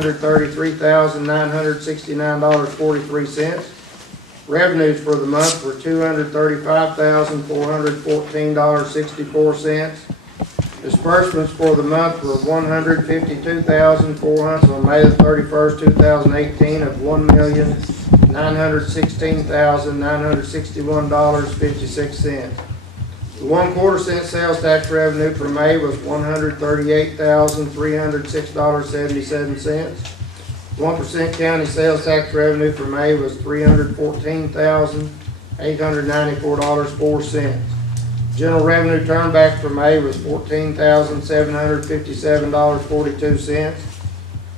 $133,969.43. Revenues for the month were $235,414.64. Disbursements for the month were $152,400 on May the 31st, 2018 of $1,916,961.56. The 1/4 cent sales tax revenue for May was $138,306.77. 1% county sales tax revenue for May was $314,894.04. General revenue turnback for May was $14,757.42.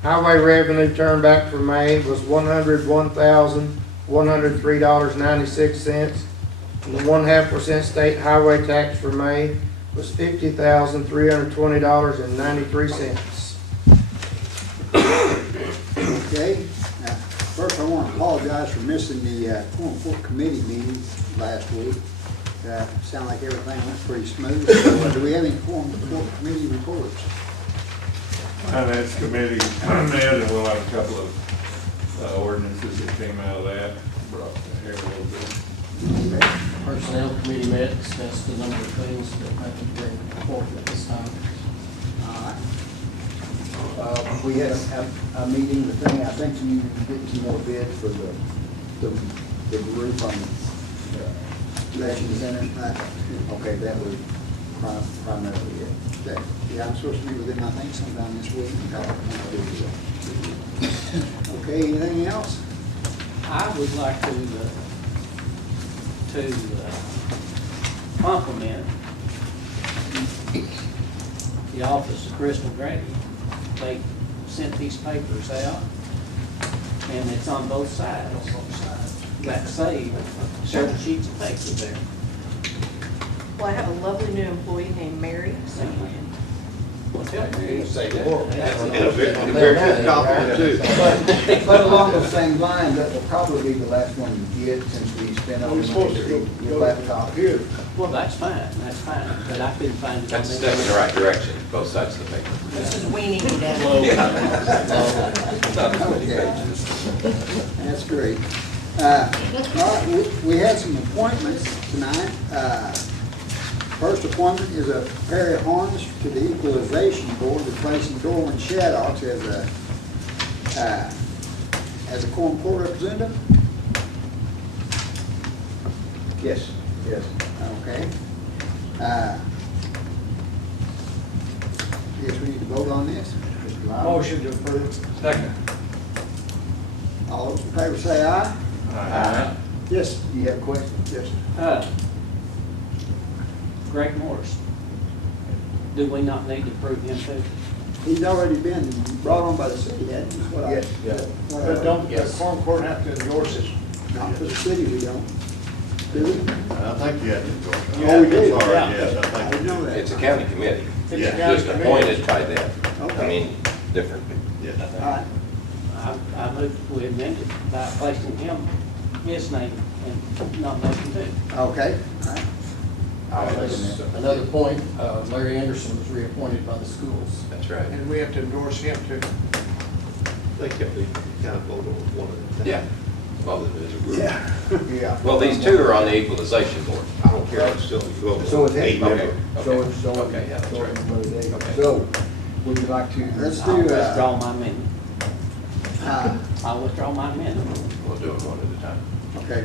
Highway revenue turnback for May was $101,103.96. And the 1/2% state highway tax for May was $50,320.93. Okay, now, first I want to apologize for missing the Quorum Court committee meeting last week. Sound like everything went pretty smooth. So, do we have any Quorum Court committee reports? Finance committee met, and we'll have a couple of ordinances that came out of that, brought here a little bit. Personnel committee met, discussed a number of things that have to bring forth at this time. All right. We had a meeting, the thing, I think you getting some more bids for the roof on Election Center. okay, that was primarily it. Yeah, I'm supposed to be with him, I think, sometime this week. Okay, anything else? I would like to compliment the office of Crystal Grady. They sent these papers out, and it's on both sides. That saved several sheets of paper there. Well, I have a lovely new employee named Mary. So Well, tell me, Say that. very good compliment too. But along the same line, that will probably be the last one you get since we spent on your laptop. Well, that's fine, but I couldn't find it. That's a step in the right direction, both sides of the paper. this is weaning you down. Okay. That's great. All right, we had some appointments tonight. First appointment is a Perry Harness to the Equalization Board, replacing Dorman Shaddocks as a Quorum Court representative. Yes, yes. Okay. Guess we need to vote on this. Mr. Lyle? Motion to approve. Second. All those in favor say aye. Aye. Yes. You have a question? Yes. Greg Morris. Do we not need to prove him too? He's already been brought on by the city, hasn't he? What I- Yes, yes. But don't the Quorum Court have to endorse it? Not for the city, we don't. Do we? I think you have to go. Oh, we do? Yes, Yeah. I I think. didn't know that. It's a county committee, It's a county just committee. appointed by them. I Okay. mean, differently. Yes. All right. I moved, we amended by placing him, his name, and nomination too. Okay. All right. Another point, Larry Anderson was reappointed by the schools. That's right. And we have to endorse him too. They kept me kind of vote on one of them. Yeah. Both of it is a group. Yeah. Yeah. Well, these two are on the equalization board. I don't care, it's still vote. So it's eight Okay. members. Okay. So, Okay, yeah, that's right. Okay. So, would you like to? Let's I'll do, withdraw my amendment. uh, I'll withdraw my amendment. We'll do it one at a time. okay,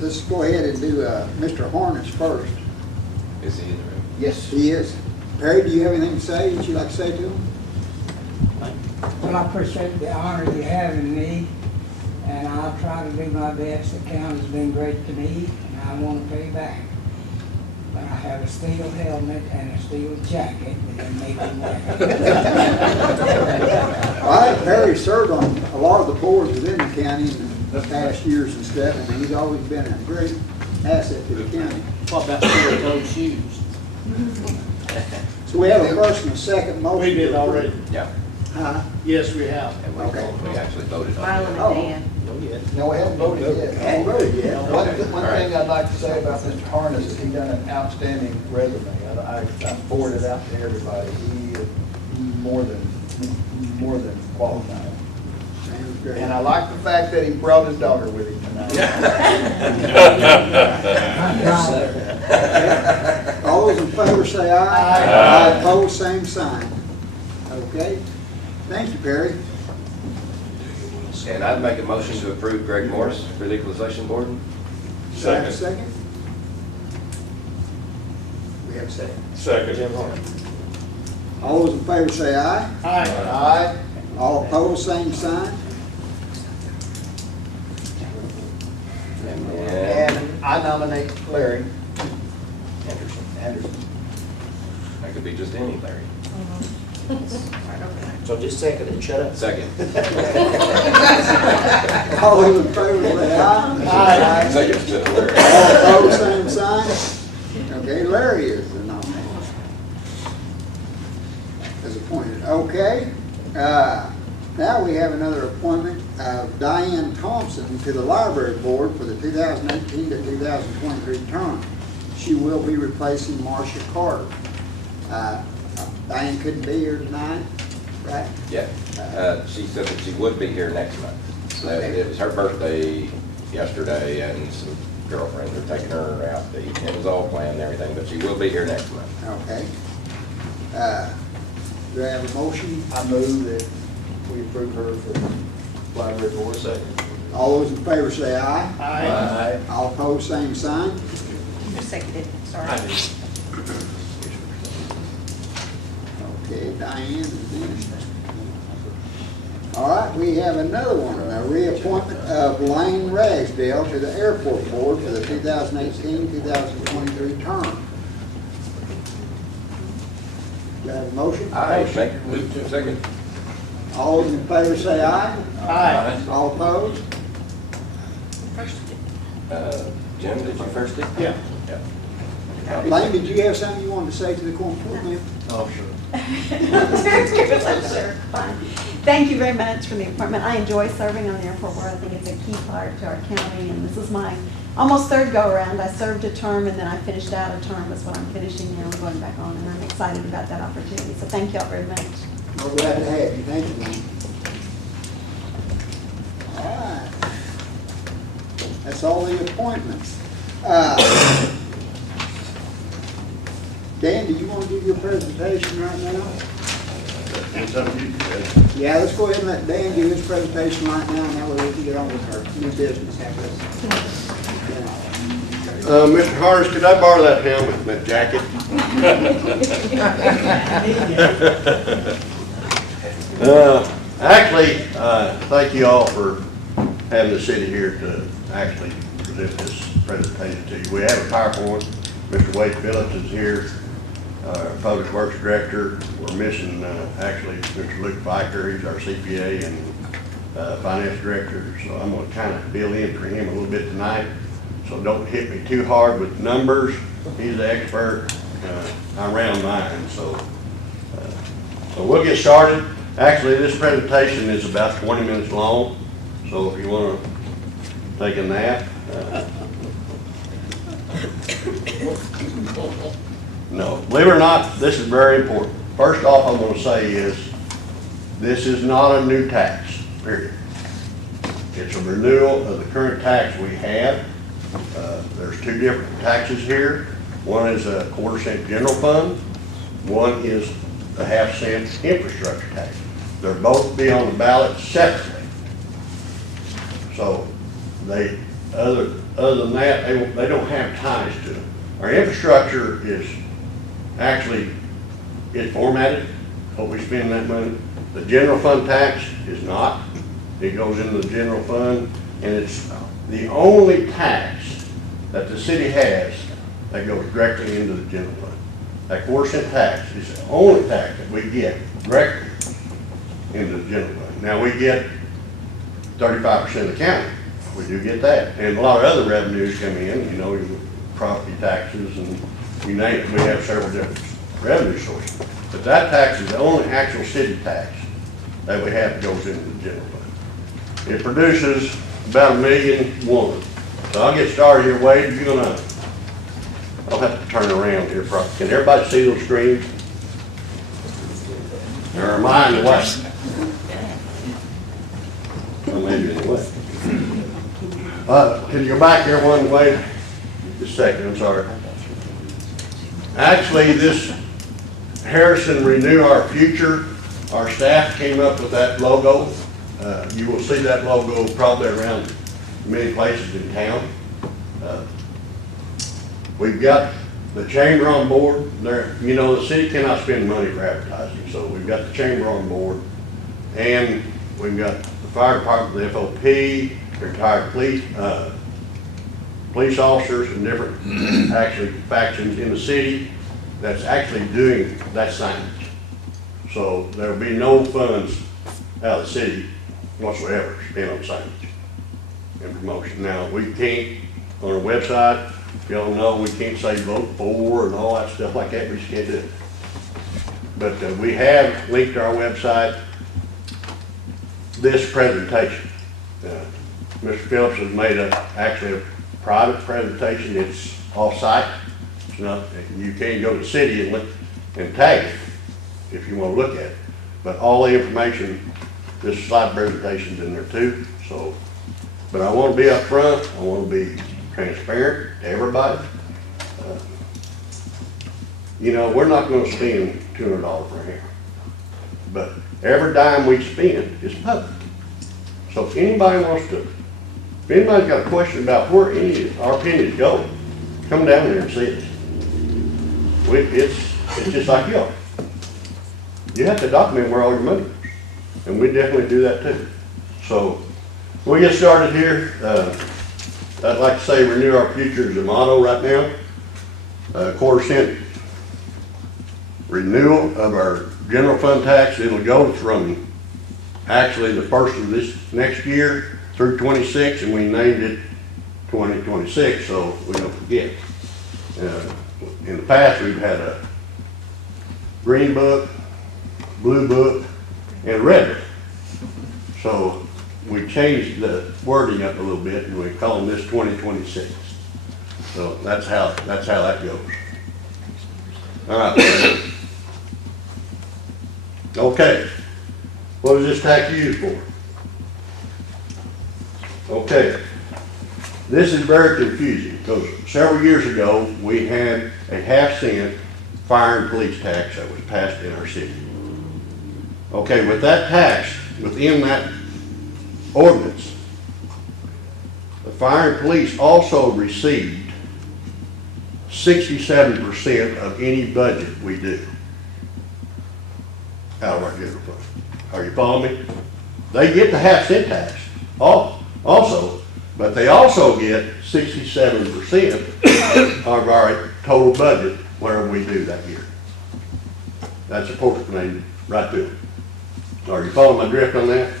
let's go ahead and do, Mr. Harness first. Is he in the room? Yes. He is. Perry, do you have anything to say that you'd like to say to him? Well, I appreciate the honor you having me, and I'll try to do my best. The county's been great to me, and I want to pay back. But I have a steel helmet and a steel jacket that make me wear. Well, I think Perry served on a lot of the boards within the county in the past years and stuff, and he's always been a great asset to the county. What about steel-toed shoes? So we have a first and a second motion. We did already. Yeah. Huh? Yes, we have. And we actually voted on Mylon it. and Dan. No, we haven't voted yet. Hadn't voted yet. One Okay. one All right. thing I'd like to say about Mr. Harness is he's done an outstanding resume. I forwarded it out to everybody. He is more than more than qualified. Sounds great. And I like the fact that he brought his daughter with him tonight. All those in favor say aye. Aye. Opposed, same sign. Okay, thank you, Perry. And I'd make a motion to approve Greg Morris for the Equalization Board. Do I have a second? We have a second. Second. All those in favor say aye. Aye. All opposed, same sign. And And I nominate Larry Anderson. Anderson. That could be just any Larry. Right over there. So just second and shut up. Second. All those in favor say aye. Second to Larry. All opposed, same sign. Okay, Larry is the nominee. As appointed. Okay. Now we have another appointment of Diane Thompson to the Library Board for the 2018 to 2023 term. She will be replacing Marcia Carter. Diane couldn't be here tonight, right? Yeah, she said that she would be here next month. So it was her birthday yesterday, and some girlfriends are taking her out to eat. It was all planned and everything, but she will be here next month. Okay. Do I have a motion? I move that we approve her for library board. Second. All those in favor say aye. Aye. All opposed, same sign. Who seconded? Sorry. I did. Okay, Diane is in. All right, we have another one, a reappointment of Lane Ragsdale to the Airport Board for the 2018-2023 term. Do I have a motion? I make, second. All those in favor say aye. Aye. All opposed? Jim, did you first do? Yeah. Yeah. Lane, did you have something you wanted to say to the Quorum Court, ma'am? Oh, sure. Sure, fine. Thank you very much for the appointment. I enjoy serving on the airport board. I think it's a key part to our county, and this is my almost third go-around. I served a term, and then I finished out a term. That's what I'm finishing now. I'm going back on, and I'm excited about that opportunity. So thank you all very much. We're glad to have you. Thank you, Lane. All right. That's all the appointments. Dan, do you want to give your presentation right now? It's up to you. Yeah, let's go ahead and let Dan give his presentation right now, and that way we can get on with our new business. Mr. Harris, could I borrow that helmet and that jacket? Actually, thank you all for having the city here to actually present this presentation to you. We have a PowerPoint. Mr. Wade Phillips is here, Public Works Director. We're missing actually Mr. Luke Biker. He's our CPA and Finance Director. So I'm going to kind of fill in for him a little bit tonight. So don't hit me too hard with numbers. He's the expert. I round mine. So we'll get started. Actually, this presentation is about 20 minutes long. So if you want to take a nap. No, believe it or not, this is very important. First off, I'm going to say is, this is not a new tax, period. It's a renewal of the current tax we have. There's two different taxes here. One is a quarter-cent general fund. One is a half-cent infrastructure tax. They'll both be on the ballot separately. So they, other than that, they don't have ties to them. Our infrastructure is actually formatted, what we spend that money. The general fund tax is not. It goes into the general fund, and it's the only tax that the city has that goes directly into the general fund. That quarter-cent tax is the only tax that we get directly into the general fund. Now, we get 35% of the county. We do get that. And a lot of other revenues come in, you know, your property taxes and you name it. We have several different revenue sources. But that tax is the only actual city tax that we have that goes into the general fund. It produces about $1.1 million. So I'll get started here, Wade. You're gonna, I'll have to turn around here. Can everybody see those screens? Or am I in the way? Well, maybe in the way. Can you go back here one way? Just a second, I'm sorry. Actually, this Harrison Renew Our Future, our staff came up with that logo. You will see that logo probably around many places in town. We've got the chamber on board. There, you know, the city cannot spend money for advertising, so we've got the chamber on board, and we've got the fire department, the FOP, retired police officers, and different actually factions in the city that's actually doing that signage. So there will be no funds out of the city whatsoever spent on signage and promotion. Now, we can't, on our website, y'all know we can't say vote for and all that stuff like that, we just can't do it. But we have linked to our website this presentation. Mr. Phillips has made actually a private presentation. It's off-site. It's not, you can go to the city and look and tag it if you want to look at it. But all the information, this slide presentation's in there too. So, but I want to be up front. I want to be transparent to everybody. You know, we're not going to spend $200 for hair, but every dime we spend is public. So if anybody wants to, if anybody's got a question about where any of our opinions go, come down there and see it. It's just like y'all. You have to document where all your money goes, and we definitely do that too. So we'll get started here. I'd like to say Renew Our Future is the motto right now. Quarter-cent renewal of our general fund tax. It'll go from actually the first of this next year through 26, and we named it 2026 so we don't forget. In the past, we've had a green book, blue book, and red book. So we changed the wording up a little bit, and we call them this 2026. So that's how that goes. All right. Okay. What is this tax used for? Okay. This is very confusing because several years ago we had a half-cent fire and police tax that was passed in our city. Okay, with that tax, within that ordinance, the fire and police also received 67% of any budget we do out of our general fund. Are you following me? They get the half-cent tax also, but they also get 67% of our total budget whatever we do that year. That's appropriated right to it. Are you following my drift on that?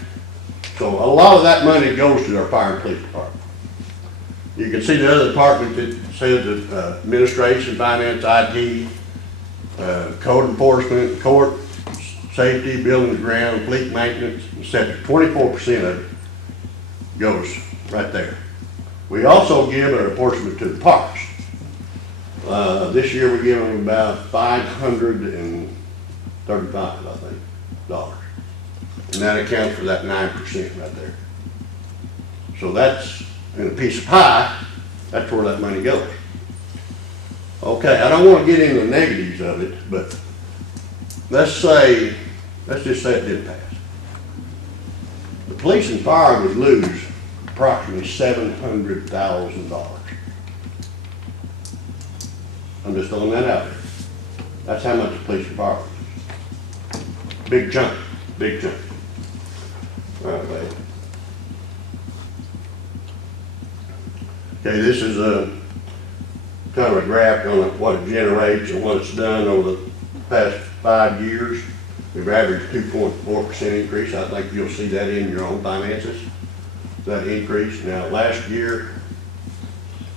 So a lot of that money goes to our fire and police department. You can see the other department that says that administration, finance, IT, code enforcement, court, safety, building and ground, fleet maintenance, etc. 24% of it goes right there. We also give a portion to the parks. This year we're giving them about $535, I think, dollars. And that accounts for that 9% right there. So that's, in a piece of pie, that's where that money goes. Okay, I don't want to get into the negatives of it, but let's just say it did pass. The police and fire would lose approximately $700,000. I'm just throwing that out there. That's how much the police and fire would lose. Big chunk, big chunk. All right, babe. Okay, this is a kind of a graph on what it generates and what it's done over the past 5 years. We've averaged 2.4% increase. I think you'll see that in your own finances, that increase. Now, last year,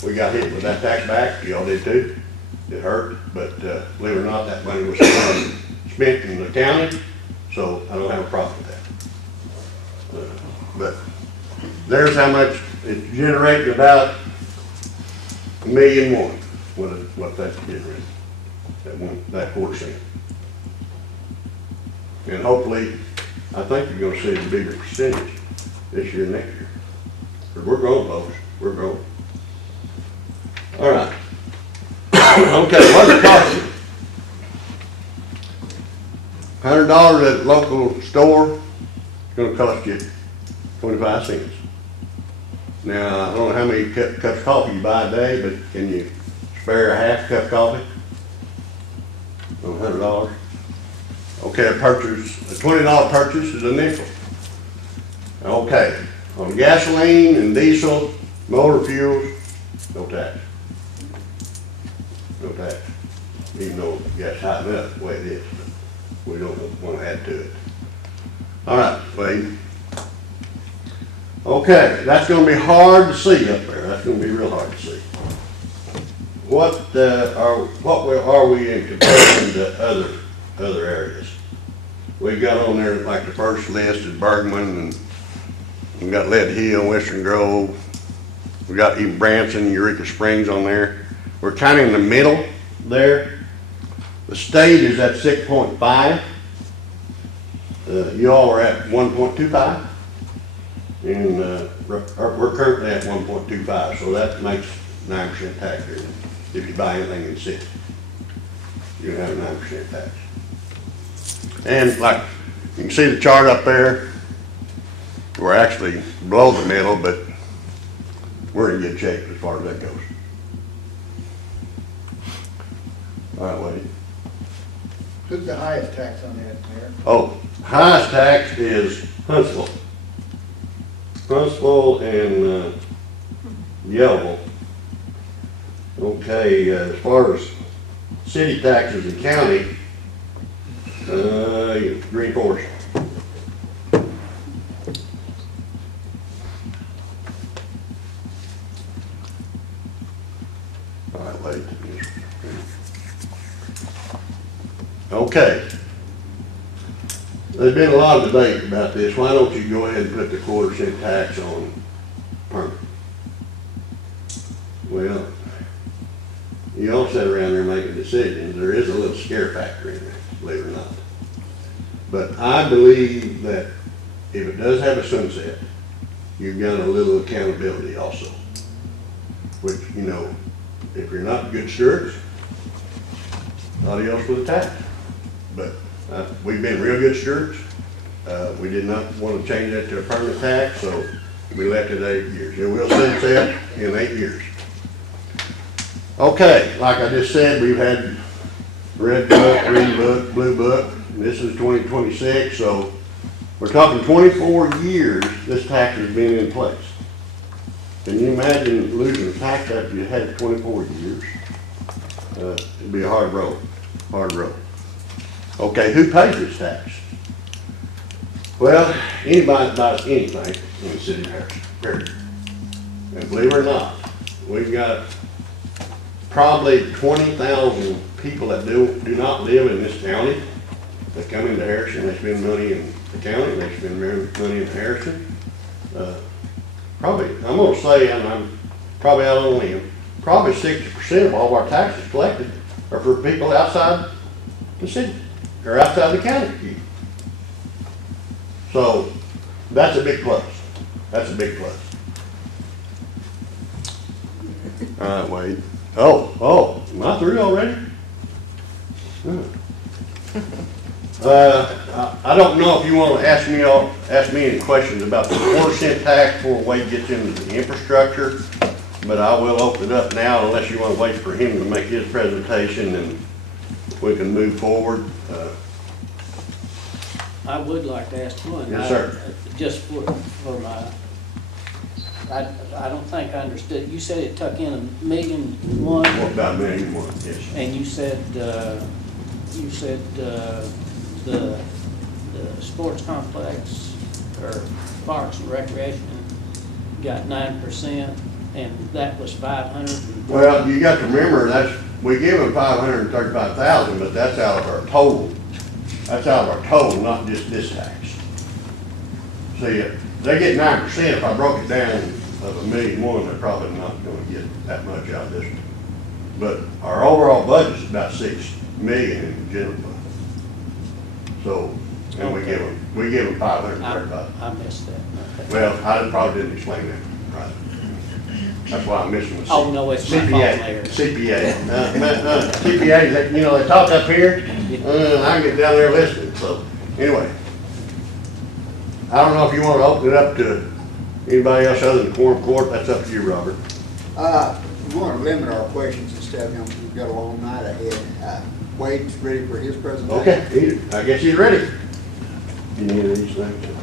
we got hit with that tax back. Y'all did too. It hurt, but believe it or not, that money was spent in the county, so I don't have a problem with that. But there's how much it's generating, about $1.1 million, what that's generating, that quarter cent. And hopefully, I think you're gonna see a bigger percentage this year and next year. But we're growing, folks, we're growing. All right. Okay, what's it cost you? $100 at local store, it's gonna cost you 25 cents. Now, I don't know how many cups of coffee you buy a day, but can you spare a half cup of coffee? $100. Okay, a $20 purchase is a nickel. Okay, on gasoline and diesel, motor fuels, no tax. No tax. Even though gas high enough the way it is, but we don't want to add to it. All right, Wade. Okay, that's gonna be hard to see up there. That's gonna be real hard to see. What are we in comparison to other areas? We got on there, like the first list is Bergman, and we got Lead Hill, Western Grove. We got even Branson, Eureka Springs on there. We're kind of in the middle there. The state is at 6.5. You all are at 1.25. And we're currently at 1.25, so that makes 9% tax here. If you buy anything in city, you have a 9% tax. And like, you can see the chart up there, we're actually below the middle, but we're in good shape as far as that goes. All right, Wade. Who's the highest tax on that, Mayor? Oh, highest tax is Huntsville. Huntsville and Yellowville. Okay, as far as city taxes and county, Green Forest. All right, wait. Okay. There's been a lot of debate about this. Why don't you go ahead and put the 1/4% tax on permit? Well, you all sit around there making decisions. There is a little scare factor in there, believe it or not. But I believe that if it does have a sunset, you've got a little accountability also. Which, you know, if you're not good stewards, adios with a tax. But we've been real good stewards. We did not want to change that to a permanent tax, so we left it 8 years. It will sunset in 8 years. Okay, like I just said, we've had red book, green book, blue book. And this is 2026, so we're talking 24 years this tax has been in place. Can you imagine losing a tax after you had it 24 years? It'd be a hard road, hard road. Okay, who pays this tax? Well, anybody that buys anything in the city of Harrison, period. And believe it or not, we've got probably 20,000 people that do not live in this county. They come into Harrison, they spend money in the county, they spend money in Harrison. Probably, I'm gonna say, and I'm probably out on a limb, probably 60% of all of our taxes collected are for people outside the city, or outside the county. So, that's a big plus. That's a big plus. All right, Wade. Oh, am I through already? I don't know if you want to ask me any questions about the 4% tax before Wade gets into the infrastructure, but I will open it up now unless you want to wait for him to make his presentation and we can move forward. I would like to ask one. Yes, sir. Just for my, I don't think I understood. You said it took in $1.1 million. What about $1.1 million? Yes. And you said the sports complex or parks and recreation got 9%, and that was 500. Well, you got to remember we give them 535,000, but that's out of our total. That's out of our total, not just this tax. See, they get 9%. If I broke it down of $1.1 million, they're probably not going to get that much out of this one. But our overall budget is about $6 million in the general fund. So, We give them $535. I missed that. Okay. Well, I probably didn't explain that right. That's why I'm missing the Oh, no, it's my fault, Mayor. CPA. CPA, you know, they talk up here, I get down there listening, so, anyway. I don't know if you want to open it up to anybody else other than Quorum Court, that's up to you, Robert. We want to limit our questions and stuff, you know, we've got a long night ahead. Wade's ready for his presentation. Okay, I guess he's ready. You need these things in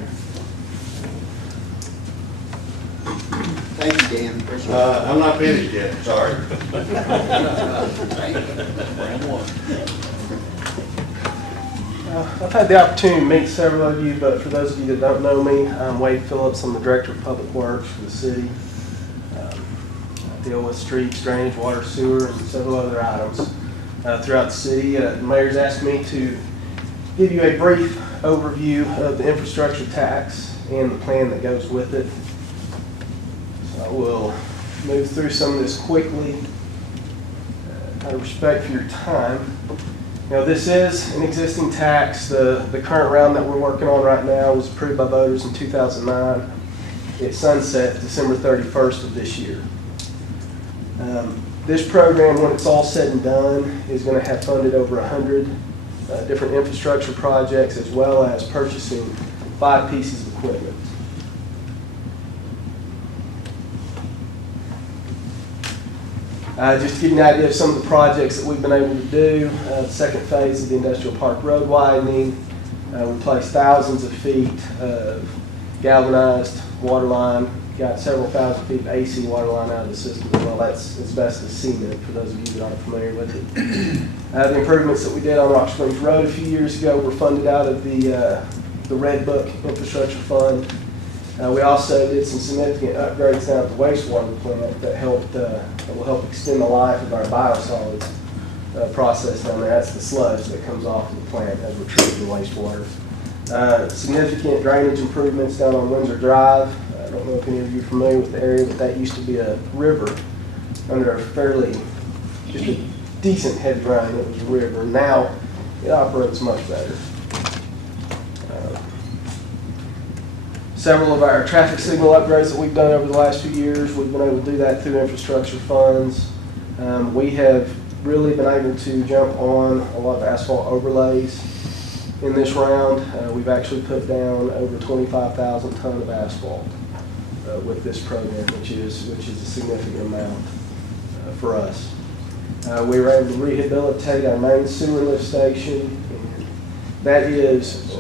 Thank you, Dan. Appreciate there. it. I'm not finished yet, sorry. I've had the opportunity to meet several of you, but for those of you that don't know me, I'm Wade Phillips. I'm the Director of Public Works for the city. I deal with streets, drainage, water, sewer, and several other items throughout the city. The mayor's asked me to give you a brief overview of the infrastructure tax and the plan that goes with it. So I will move through some of this quickly out of respect for your time. You know, this is an existing tax. The current round that we're working on right now was approved by voters in 2009. It sunsets December 31st of this year. This program, when it's all said and done, is going to have funded over 100 different infrastructure projects, as well as purchasing 5 pieces of equipment. Just to give you an idea of some of the projects that we've been able to do, the second phase of the Industrial Park Road widening, we placed thousands of feet of galvanized water line, got several thousand feet of AC water line out of the system as well. That's as best as cement for those of you that aren't familiar with it. The improvements that we did on Rock Springs Road a few years ago were funded out of the Red Book Infrastructure Fund. We also did some significant upgrades down at the wastewater plant that will help extend the life of our biosolids process down there. That's the sludge that comes off of the plant as we're treating the wastewater. Significant drainage improvements down on Windsor Drive. I don't know if any of you are familiar with the area, but that used to be a river under a fairly, just a decent heavy rain. It was a river. Now it operates much better. Several of our traffic signal upgrades that we've done over the last few years, we've been able to do that through infrastructure funds. We have really been able to jump on a lot of asphalt overlays in this round. We've actually put down over 25,000 ton of asphalt with this program, which is a significant amount for us. We were able to rehabilitate our main sewer lift station. And that is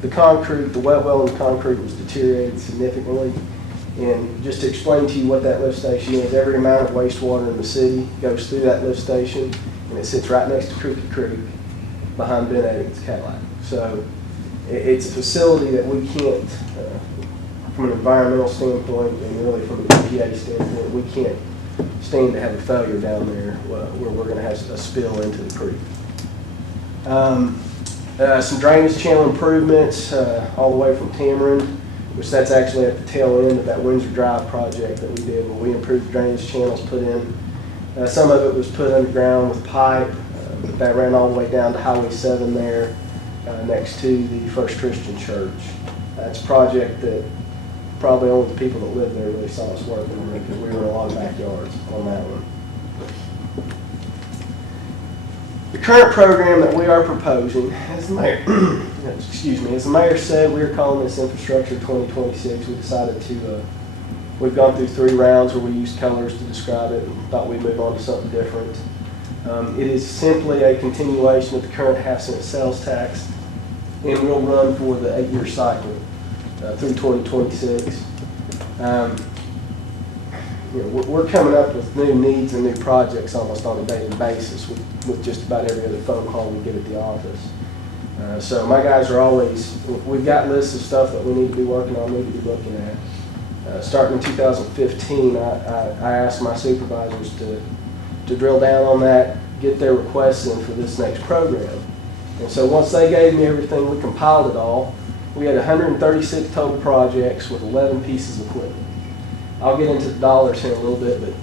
the concrete, the wet well and concrete was deteriorated significantly. And just to explain to you what that lift station is, every amount of wastewater in the city goes through that lift station, and it sits right next to Creek behind Ben Eddings Cadillac. So it's a facility that we can't, from an environmental standpoint and really from an EPA standpoint, we can't stand to have a failure down there where we're going to have a spill into the creek. Some drainage channel improvements all the way from Tamarind, which that's actually at the tail end of that Windsor Drive project that we did where we improved the drainage channels put in. Some of it was put underground with pipe, but that ran all the way down to Highway 7 there next to the First Christian Church. That's a project that probably only the people that live there really saw us working on it because we were in a lot of backyards on that one. The current program that we are proposing, as the mayor, as the mayor said, we are calling this Infrastructure 2026. We decided to, we've gone through 3 rounds where we used colors to describe it and thought we'd move on to something different. It is simply a continuation of the current half-cent sales tax, and will run for the 8-year cycle through 2026. We're coming up with new needs and new projects almost on a daily basis with just about every other phone call we get at the office. So my guys are always, we've got lists of stuff that we need to be working on, need to be looking at. Starting in 2015, I asked my supervisors to drill down on that, get their requests in for this next program. And so once they gave me everything, we compiled it all. We had 136 total projects with 11 pieces of equipment. I'll get into the dollars here in a little bit, but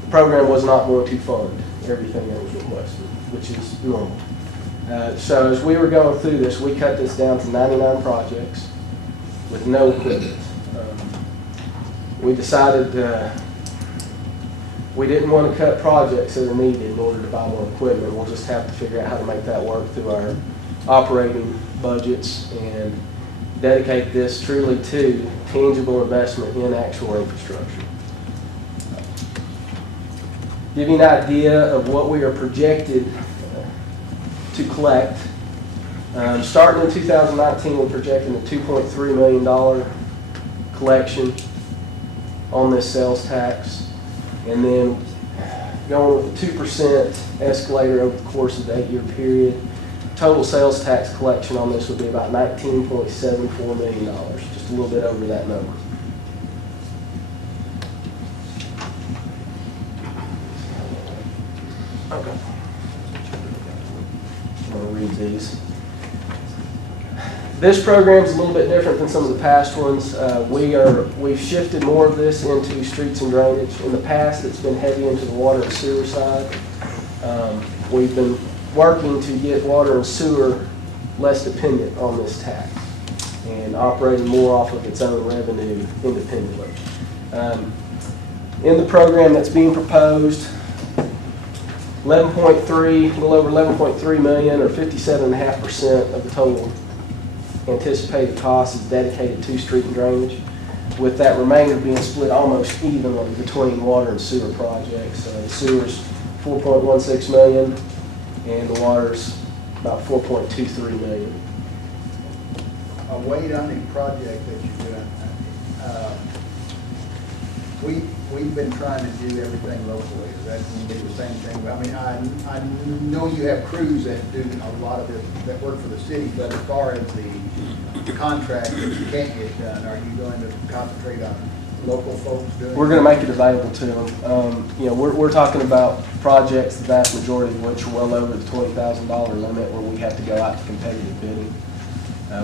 the program was not going to fund everything that was requested, which is normal. So as we were going through this, we cut this down to 99 projects with no equipment. We decided we didn't want to cut projects that are needed in order to buy more equipment. We'll just have to figure out how to make that work through our operating budgets and dedicate this truly to tangible investment in actual infrastructure. Give you an idea of what we are projected to collect. Starting in 2019, we're projecting a $2.3 million collection on this sales tax, and then going with a 2% escalator over the course of the 8-year period. Total sales tax collection on this would be about $19.74 million, just a little bit over that number. Okay. I'm going to read these. This program is a little bit different than some of the past ones. We've shifted more of this into streets and drainage. In the past, it's been heavy into the water and sewer side. We've been working to get water and sewer less dependent on this tax and operating more off of its own revenue independently. In the program that's being proposed, 11.3, a little over 11.3 million, or 57.5% of the total anticipated cost is dedicated to street and drainage, with that remainder being split almost evenly between water and sewer projects. The sewer's 4.16 million, and the water's about 4.23 million. Wade, on the project that you're doing, we've been trying to do everything locally. Is that going to be the same thing? I mean, I know you have crews that do a lot of it, that work for the city, but as far as the contract that you can't get done, are you going to concentrate on local folks doing it? We're going to make it available to them. We're talking about projects, the vast majority of which are well over the $20,000 limit, where we have to go out to competitive bidding.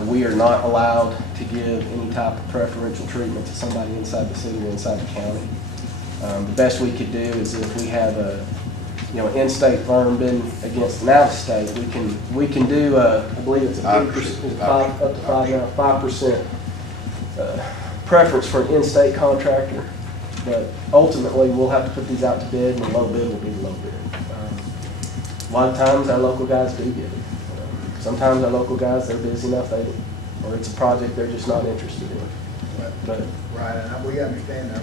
We are not allowed to give any type of preferential treatment to somebody inside the city or inside the county. The best we could do is if we have a in-state firm bidding against an out-of-state, we can do I believe it's a 5%, up to 5% preference for an in-state contractor. But ultimately, we'll have to put these out to bid, and the low bid will be the low bid. A lot of times, our local guys do get it. Sometimes our local guys, they're busy enough, or it's a project they're just not interested in. But right, and we understand that,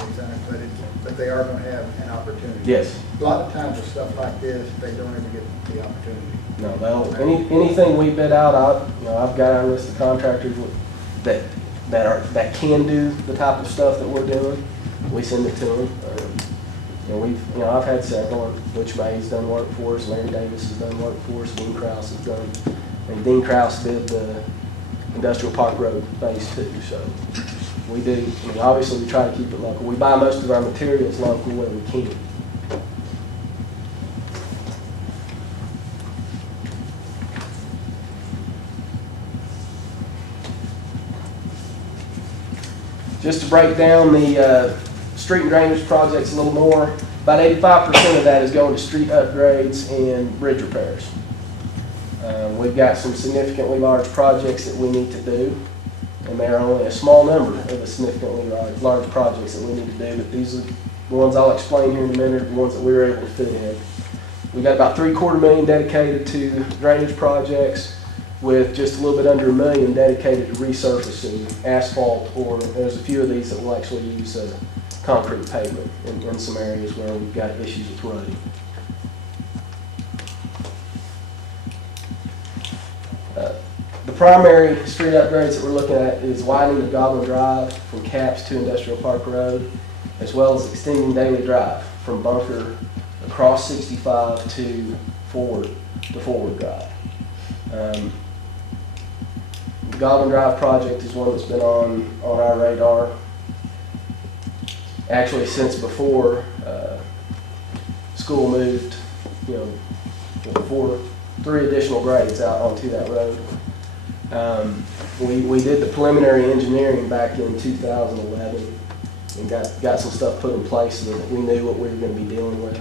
but they are going to have an opportunity. yes, A lot of times with stuff like this, they don't ever get the opportunity. no, anything we bid out, I've got our list of contractors that can do the type of stuff that we're doing. We send it to them. I've had several. Butch May's done work for us. Larry Davis has done work for us. Dean Krause has done. And Dean Krause did the Industrial Park Road Phase 2. So we do. Obviously, we try to keep it local. We buy most of our materials local where we can. Just to break down the street and drainage projects a little more, about 85% of that is going to street upgrades and bridge repairs. We've got some significantly large projects that we need to do, and there are only a small number of the significantly large projects that we need to do, but these are the ones I'll explain here in a minute, the ones that we were able to fit in. We've got about $750,000 dedicated to drainage projects, with just a little bit under $1 million dedicated to resurfacing asphalt, or there's a few of these that will actually use concrete pavement in some areas where we've got issues with roading. The primary street upgrades that we're looking at is widening the Goblin Drive from Caps to Industrial Park Road, as well as extending Daily Drive from Bunker across 65 to Forward Drive. The Goblin Drive project is one that's been on our radar actually since before school moved, three additional grades out onto that road. We did the preliminary engineering back in 2011 and got some stuff put in place so that we knew what we were going to be dealing with.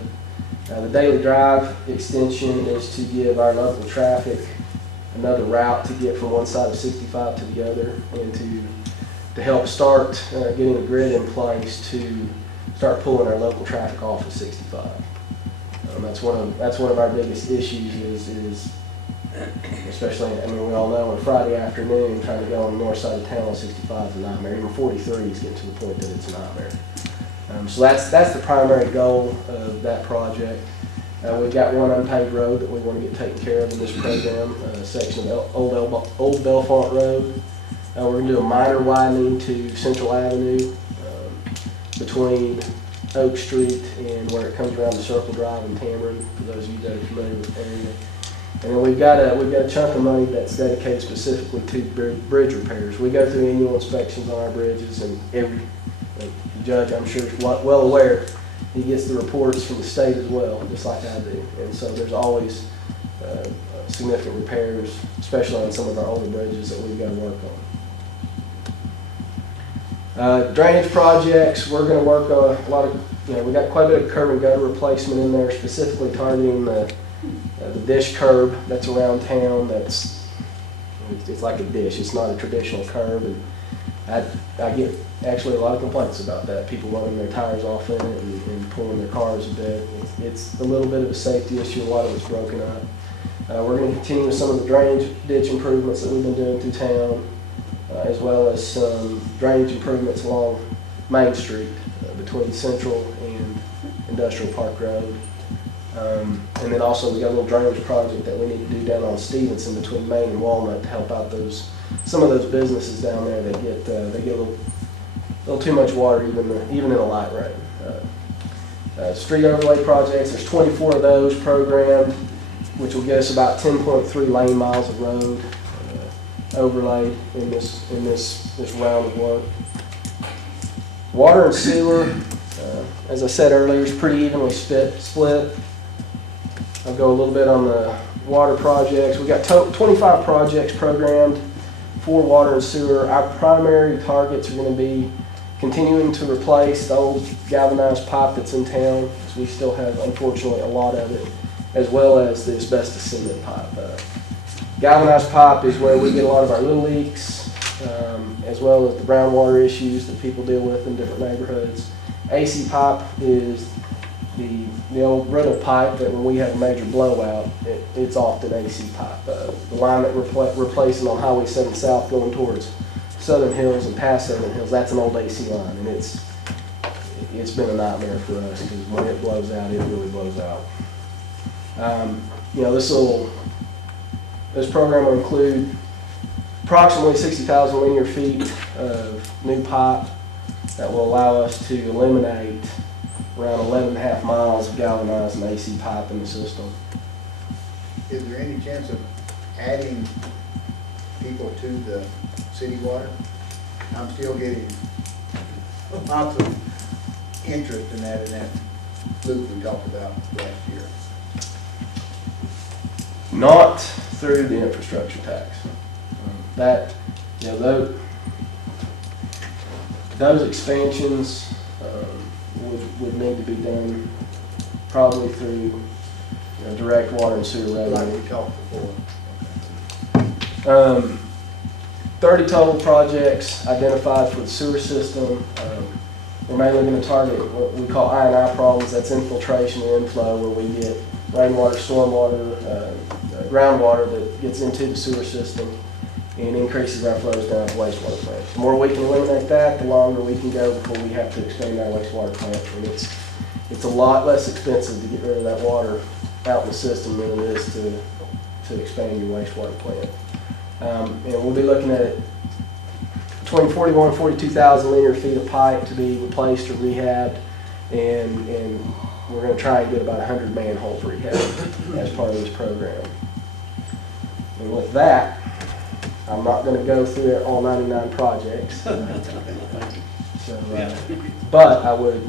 The Daily Drive extension is to give our local traffic another route to get from one side of 65 to the other, and to help start getting a grid in place to start pulling our local traffic off of 65. That's one of our biggest issues is especially, I mean, we all know on a Friday afternoon trying to go on the north side of town on 65 is a nightmare. Even 43 is getting to the point that it's a nightmare. So that's the primary goal of that project. We've got one unpaved road that we want to get taken care of in this program, a section of Old Belfont Road. We're going to do a minor widening to Central Avenue between Oak Street and where it comes around to Circle Drive and Tamron, for those of you that are familiar with the area. And then we've got a chunk of money that's dedicated specifically to bridge repairs. We go through annual inspections on our bridges, and every the judge, I'm sure, is well aware, he gets the reports from the state as well, just like I do. And so there's always significant repairs, especially on some of our older bridges that we've got to work on. Drainage projects, we're going to work on a lot of, we got quite a bit of curb and gutter replacement in there, specifically targeting the dish curb that's around town. It's like a dish. It's not a traditional curb, and I get actually a lot of complaints about that. People running their tires off in it and pulling their cars a bit. It's a little bit of a safety issue. A lot of it's broken up. We're going to continue with some of the drainage ditch improvements that we've been doing through town, as well as some drainage improvements along Main Street between Central and Industrial Park Road. And then also we got a little drainage project that we need to do down on Stevenson between Main and Walnut to help out some of those businesses down there that get a little too much water even in a light rain. Street overlay projects, there's 24 of those programmed, which will get us about 10.3 lane miles of road overlaid in this round of work. Water and sewer, as I said earlier, is pretty evenly split. I'll go a little bit on the water projects. We've got 25 projects programmed for water and sewer. Our primary targets are going to be continuing to replace the old galvanized pipe that's in town, because we still have, unfortunately, a lot of it, as well as the asbestos cement pipe. Galvanized pipe is where we get a lot of our little leaks, as well as the brown water issues that people deal with in different neighborhoods. AC pipe is the old brittle pipe that when we have a major blowout, it's often AC pipe. The line that we're replacing on Highway 7 South going towards Southern Hills and past Southern Hills, that's an old AC line, and it's been a nightmare for us, because when it blows out, it really blows out. This program will include approximately 60,000 linear feet of new pipe that will allow us to eliminate around 11.5 miles of galvanized and AC pipe in the system. Is there any chance of adding people to the city water? I'm still getting lots of interest in that loop we talked about last year. Not through the infrastructure tax. Those expansions would need to be done probably through direct water and sewer revenue. Like we talked before. 30 total projects identified for the sewer system. We're mainly going to target what we call I&I problems. That's infiltration and inflow, where we get rainwater, stormwater, groundwater that gets into the sewer system and increases our flows down to the wastewater plant. The more we can eliminate that, the longer we can go before we have to expand our wastewater plant. And it's a lot less expensive to get rid of that water out in the system than it is to expand your wastewater plant. And we'll be looking at between 41 and 42,000 linear feet of pipe to be replaced or rehabbed, and we're going to try and get about 100 manholes rehabbed as part of this program. And with that, I'm not going to go through all 99 projects. But I would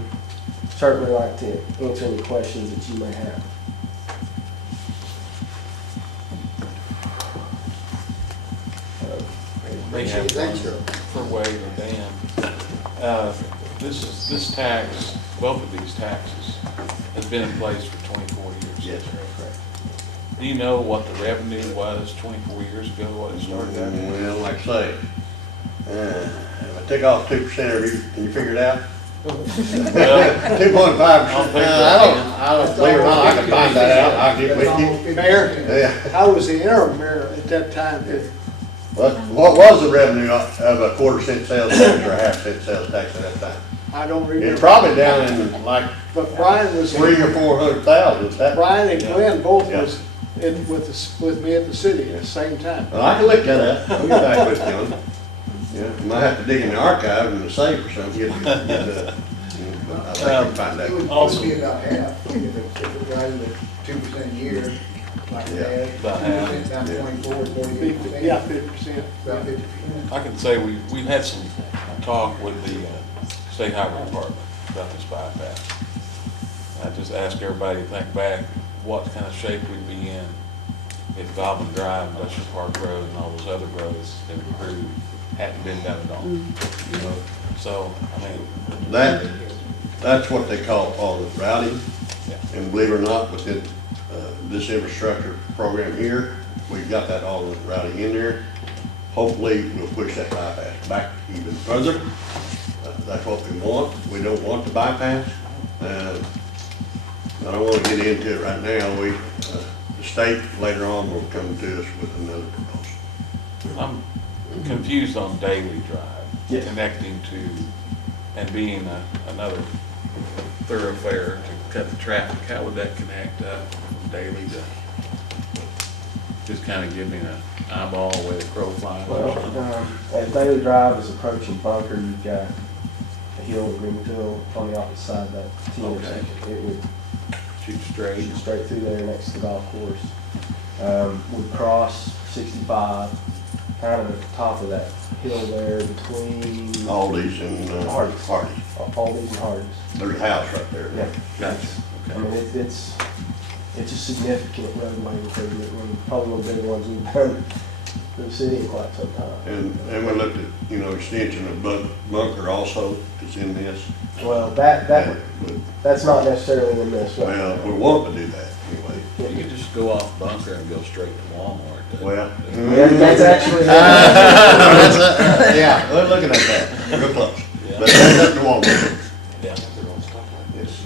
certainly like to answer any questions that you may have. Thanks, sir. For Wade and Dan. This tax, both of these taxes, has been in place for 24 years. Yes, correct. Do you know what the revenue was 24 years ago, what it started out at? Well, like I say, if I take off 2%, can you figure it out? Well, 2.5%. I don't, believe it or not, I can find that out. I'll get with you. Mayor, Yeah. I was the interim mayor at that time. What was the revenue of a 1/4 sales tax or a 1/2 sales tax at that time? I don't It's remember. probably down in like But Brian was, 300,000 or 400,000. That, Brian and Glenn both Yeah. was with me at the city at the same time. well, I can look that up. I'll get back with you on it. Yeah, you might have to dig in the archive and the safe or something, get the, but I think I can find It would that. probably be about half, if it rises at 2% a year, like Yeah. that. About half. 2% down 24, 48%. Yeah, 50%. About 50%. I can say we've had some talk with the State Highway Department about this bypass. I just asked everybody to think back what kind of shape we'd be in if Goblin Drive, Industrial Park Road, and all those other roads that improved hadn't been done at all. You know, so, I mean, That's what they call all the routing. Yeah. And believe it or not, within this infrastructure program here, we've got that all the routing in there. Hopefully, we'll push that bypass back even further. That's what we want. We don't want the bypass. I don't want to get into it right now. The state later on will come to us with another proposal. I'm confused on Daily Drive, Yes. connecting to, and being another thoroughfare to cut the traffic. How would that connect up from Daily to, just kind of give me an eyeball where the crow flies? Well, as Daily Drive is approaching Bunker, you've got a hill in Greenville on the opposite side of that intersection. It would Shoot straight. shoot straight through there next to the golf course. Would cross 65, kind of at the top of that hill there between Aldi's and Hardee's. Hardee's. Aldi's and Hardee's. There's a house right there. Yeah. Gotcha. I mean, it's a significant roadway improvement, one of probably one of the bigger ones we've done for the city in quite some time. And we looked at, extension of Bunker also is in this. Well, that's not necessarily in this. right Well, now. we want to do that anyway. You could just go off Bunker and go straight to Walmart. Well. That's actually. Yeah, we're looking at that, real close. Yeah. But that's up to Walmart. Yeah. Yes.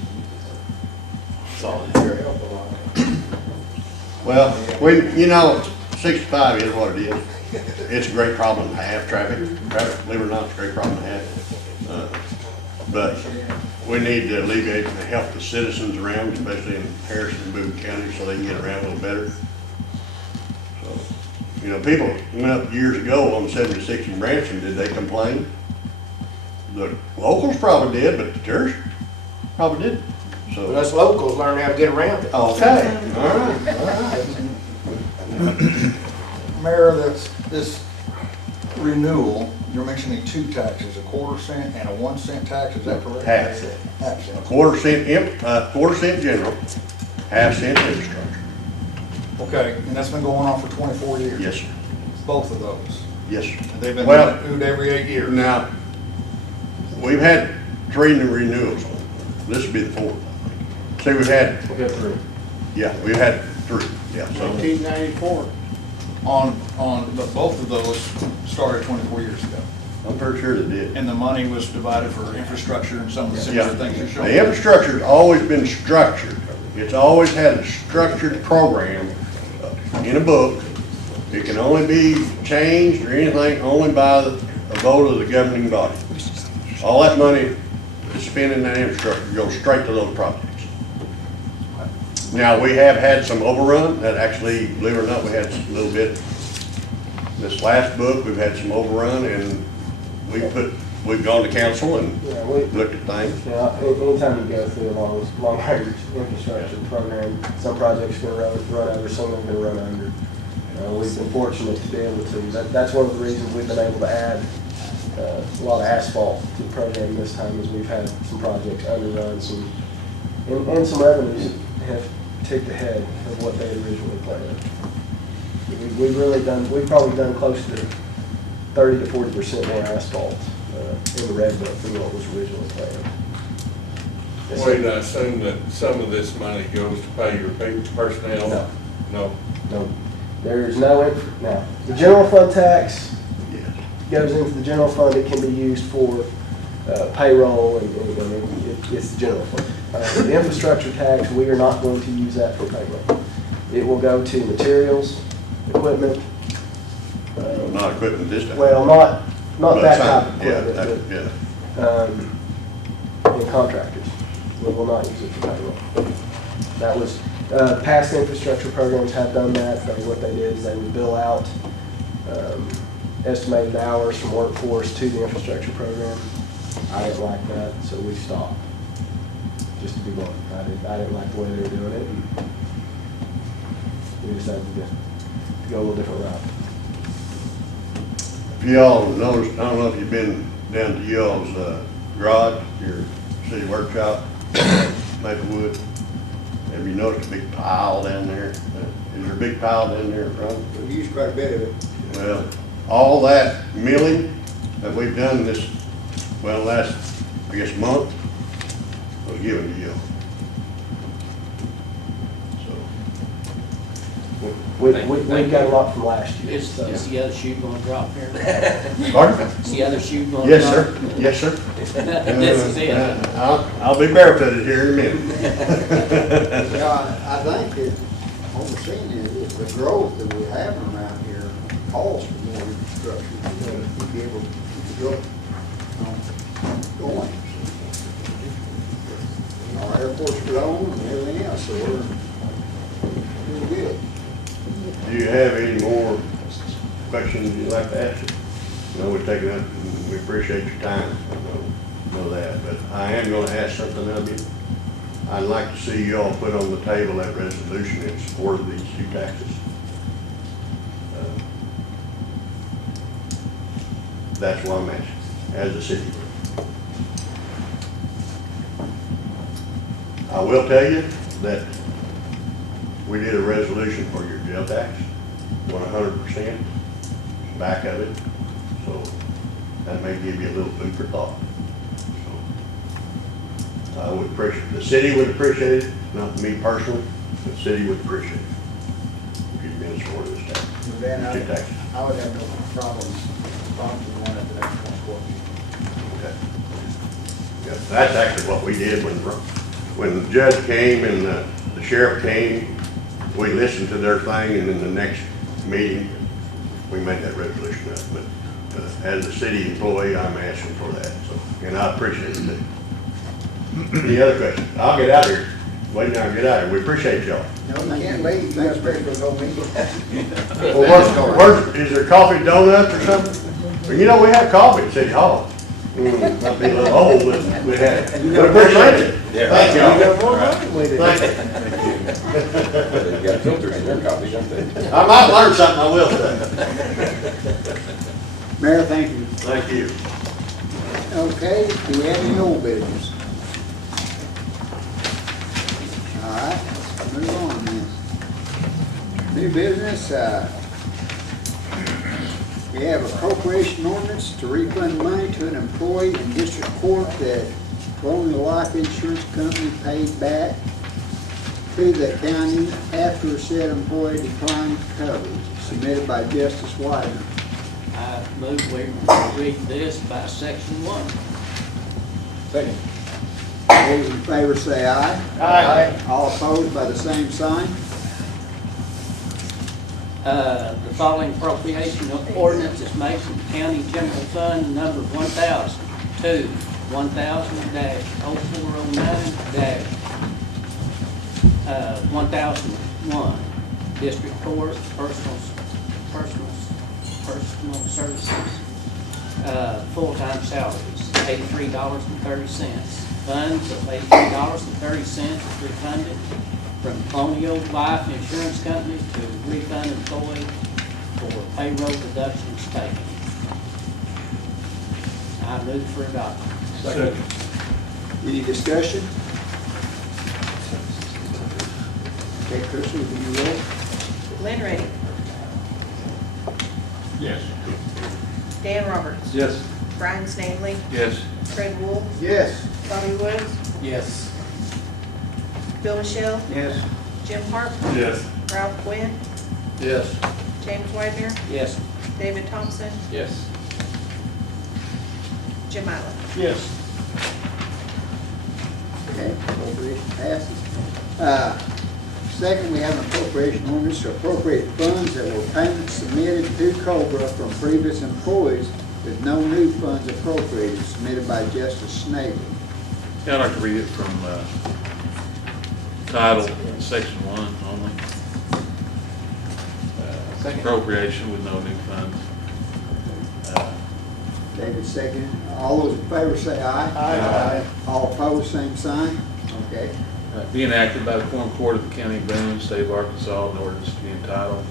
Solid. Very helpful on it. Well, 65 is what it is. It's a great problem to have, traffic, believe it or not, it's a great problem to have. But we need to alleviate and help the citizens around, especially in Harrison and Boone County, so they can get around a little better. So, people went up years ago on 76 in Branson, did they complain? The locals probably did, but the tourists probably didn't. So. But us locals learn how to get around it. Okay, all right. Mayor, this renewal, you're mentioning two taxes, a 1/4 cent and a 1 cent tax, is that correct? Half cent. Half cent. 1/4 cent general, 1/2 cent infrastructure. Okay, and that's been going on for 24 years? Yes, sir. Both of those? Yes, sir. They've been Well, renewed every 8 years? now, we've had 3 new renewals. This would be the 4th, I think. See, we've had, We'll go through. yeah, we've had 3, yeah, so. 1994. But both of those started 24 years ago. I'm pretty sure they did. And the money was divided for infrastructure and some of the similar things you're showing. The infrastructure's always been structured. It's always had a structured program in a book. It can only be changed or anything only by a vote of the governing body. All that money is spent in that infrastructure goes straight to those projects. Now, we have had some overrun that actually, believe it or not, we had a little bit. This last book, we've had some overrun and we've gone to council and Yeah, looked at things. anytime you go through a long-range infrastructure program, some projects are going to run over, some are going to run under. We've been fortunate to be able to. That's one of the reasons we've been able to add a lot of asphalt to the program this time, is we've had some projects underrun, and some revenues have ticked ahead of what they originally planned. We've probably done close to 30 to 40% more asphalt in the red book than what was originally planned. Wait, I assume that some of this money goes to pay your personnel? No. No. No. There's no, now, the general fund tax Yes. goes into the general fund. It can be used for payroll and it's the general fund. The infrastructure tax, we are not going to use that for payroll. It will go to materials, equipment, Not equipment this time. well, not that type of Yeah, equipment, yeah. but, and contractors. We will not use it for payroll. That was, past infrastructure programs have done that. What they did is they would bill out estimated hours from workforce to the infrastructure program. I didn't like that, so we stopped. Just to be blunt, I didn't like the way they were doing it. And we decided to go a little different route. If y'all noticed, I don't know if you've been down to y'all's garage, your city workshop, Maplewood. Have you noticed a big pile down there? Is there a big pile down there in front? We've used quite a bit of it. Well, all that milling that we've done this, well, last, I guess, month, was given to you. So, We got a lot from last year. Is so. the other shoe gonna drop here? pardon? Is the other shoe gonna drop? Yes, sir. Yes, sir. This is it. I'll be barefooted here in a minute. I think that what we're seeing is the growth that we have around here calls for more infrastructure. To be able to keep the growth going. Our airport's grown and everything else, so we're doing good. Do you have any more questions you'd like to ask? No, we're taking up, we appreciate your time, I know that, but I am gonna ask something of you. I'd like to see you all put on the table that resolution in support of these two taxes. That's what I'm asking, as a city. I will tell you that we did a resolution for your jail tax, 100% back of it. So that may give you a little food for thought. So I would appreciate, the city would appreciate it, not me personally, the city would appreciate it if you'd been in support of this tax. Then Two taxes. I would have no problem sponsoring one at the next court meeting. Okay. Yeah, that's actually what we did when the judge came and the sheriff came. We listened to their thing, and in the next meeting, we made that resolution up. But as a city employee, I'm asking for that, so, and I appreciate it. Any other questions? I'll get out of here. Wait now, get out of here. We appreciate y'all. No, you can't leave, you gotta stay for the whole meeting. Well, is there coffee, donuts, or something? Well, you know, we have coffee at City Hall. Might be a little old, but we had. But appreciate it. Thank y'all. Thank you. They've got filters in their coffee, don't they? I might learn something, I will today. Mayor, thank you. Thank you. Okay, do we have any old business? All right, let's move on then. New business, we have appropriation ordinance to refund money to an employee in district court that Colonial Life Insurance Company paid back to the county after said employee declined coverage, submitted by Justice Widener. I move we read this by section 1. Second. All those in favor say aye. Aye. All opposed by the same sign. The following appropriation ordinance is made from County General Fund number 1000 to 1000-0409-1001, District Court, Personal Services, full-time salaries, $83.30. Funds of $83.30 is refunded from Colonial Life Insurance Company to refund employee for payroll deductions taken. I move for adoption. Second. Any discussion? Okay, Crystal, do you roll? Lynn Ready, Yes. Dan Roberts, Yes. Brian Stanley, Yes. Craig Wolf, Yes. Bobby Woods, Yes. Bill Michelle, Yes. Jim Park, Yes. Ralph Quinn, Yes. James Whitener, Yes. David Thompson, Yes. Jim Island. Yes. Okay, appropriation passes. Second, we have an appropriation ordinance to appropriate funds that were payments submitted to Cobra from previous employees with no new funds appropriated, submitted by Justice Snavely. Yeah, I'd like to read it from title, section 1 only. Appropriation with no new funds. David seconded. All those in favor say aye. Aye. All opposed, same sign. Okay. Be enacted by the Quorum Court of the County of Boone, State of Arkansas, an ordinance to be entitled,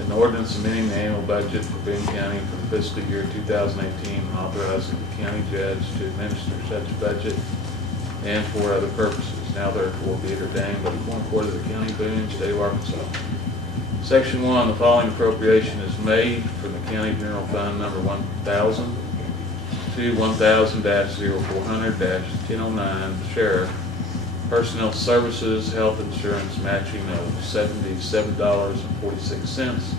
an ordinance amending the annual budget for Boone County for the fiscal year 2018 and authorizing the county judge to administer such budget and for other purposes. Now therefore be it ordained by the Quorum Court of the County of Boone, State of Arkansas. Section 1, the following appropriation is made from the County General Fund number 1000 to 1000-0400-1009, Sheriff, Personnel Services, Health Insurance matching of $77.46.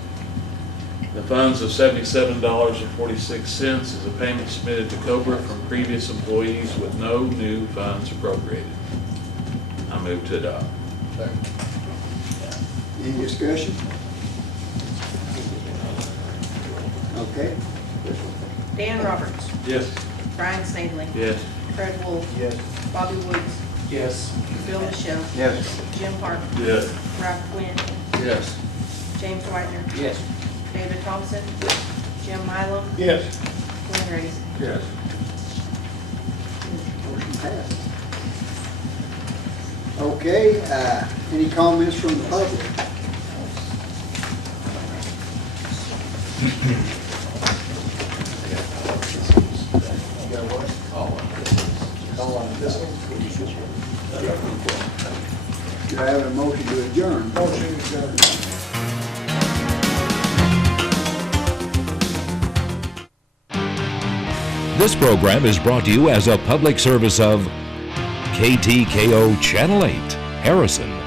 The funds of $77.46 is a payment submitted to Cobra from previous employees with no new funds appropriated. I move to adopt. Any discussion? Okay. Dan Roberts, Yes. Brian Snavely, Yes. Fred Wolf, Yes. Bobby Woods, Yes. Bill Michelle, Yes. Jim Park, Yes. Ralph Quinn, Yes. James Whitener, Yes. David Thompson, Jim Mylum, Yes. Glenn Race. Yes. Motion passed. Okay, any comments from the public? Do I have a motion to adjourn? Motion adjourned. This program is brought to you as a public service of KTKO Channel 8, Harrison.